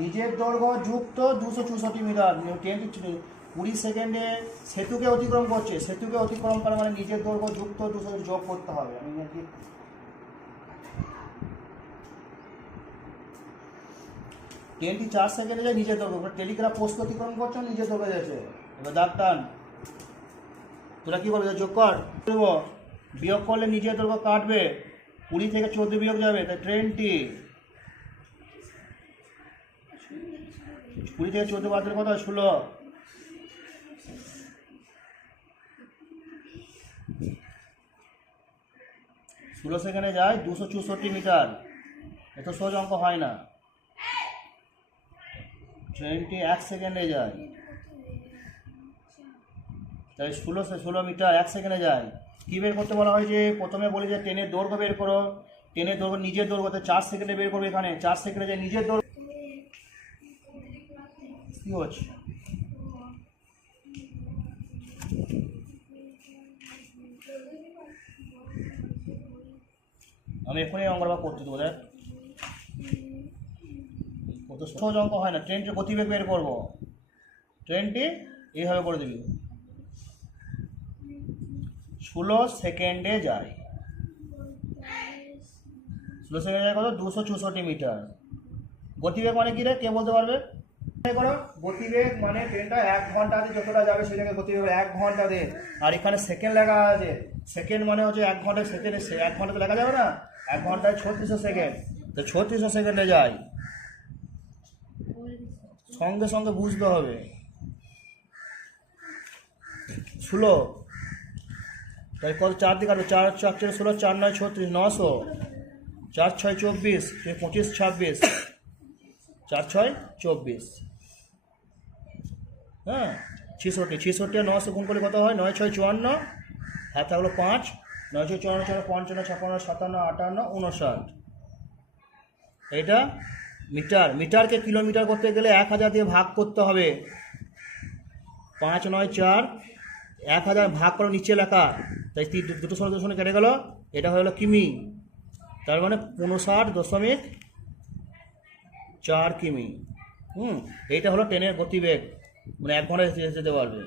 নিজের দৈর্ঘ্য যুক্ত 264 মিটার। ট্রেনটি 20 সেকেন্ডে সেতুকে অতিক্রম করছে। সেতুকে অতিক্রম করা মানে নিজের দৈর্ঘ্য যুক্ত 200 যোগ করতে হবে। আমি নাকি ট্রেনটি 4 সেকেন্ডে যায় নিজের দৈর্ঘ্য। টেলিগ্রাফ পোস্ট অতিক্রম করছো, নিজের দৈর্ঘ্য যাচ্ছে। এবার দাগ টান, তোরা কি করবে? যোগ কর, বিয়োগ করলে নিজের দৈর্ঘ্য কাটবে। 20 থেকে 14 বিয়োগ যাবে, তাই ট্রেনটি 20 থেকে 14 বাদ দিলে কত হয়? 16। সেকেন্ডে যায় 264 মিটার। এত সহজ অঙ্ক হয় না। ট্রেনটি 1 সেকেন্ডে যায়, তাই 16 মিটার 1 সেকেন্ডে যায়। কী বের করতে বলা হয়েছে? প্রথমে বলি যে ট্রেনের দৈর্ঘ্য বের করো। ট্রেনের দৈর্ঘ্য নিজের দৈর্ঘ্যতে 4 সেকেন্ডে বের করবে। এখানে 4 সেকেন্ডে যায় নিজের দৈর্ঘ্য। কী হচ্ছে? আমি এখনই অঙ্কটা করতে দেবো। দেখ কত সহজ অঙ্ক হয় না। ট্রেনটির গতিবেগ বের করবো। ট্রেনটি এইভাবে করে দিবি, 16 সেকেন্ডে যায়। 16 সেকেন্ডে যায় কত? 264 মিটার। গতিবেগ মানে কি রে? কে বলতে পারবে? করো, গতিবেগ মানে ট্রেনটা 1 ঘন্টাতে যতটা যাবে সেই জায়গায় গতিবেগ 1 ঘন্টাতে। আর এখানে সেকেন্ড লেখা আছে। সেকেন্ড মানে হচ্ছে 1 ঘন্টায় সেকেন্ডে, 1 ঘন্টাতে লেখা যাবে না। 1 ঘন্টায় 3600 সেকেন্ড, তো 3600 সেকেন্ডে যায়। সঙ্গে সঙ্গে বুঝতে হবে। 16, তাই কত? 4 দিকে কাটবে। 4 4 16, 4 9 36, 900, 4 6 24, 25 26, 4 6 24, হ্যাঁ 66। 66 আর 900 গুণ করলে কত হয়? 9 6 54, হাত থাকলো 5, 9 6 54, 55 56 57 58 59। এটা মিটার। মিটারকে কিলোমিটার করতে গেলে 1000 দিয়ে ভাগ করতে হবে। 5 9 4, 1000 ভাগ করো নিচে লেখা, তাই দুটো শূন্য কেটে গেল। এটা হলো কিমি, তার মানে 59.4 কিমি। এইটা হলো ট্রেনের গতিবেগ, মানে 1 ঘন্টায় যেতে পারবে।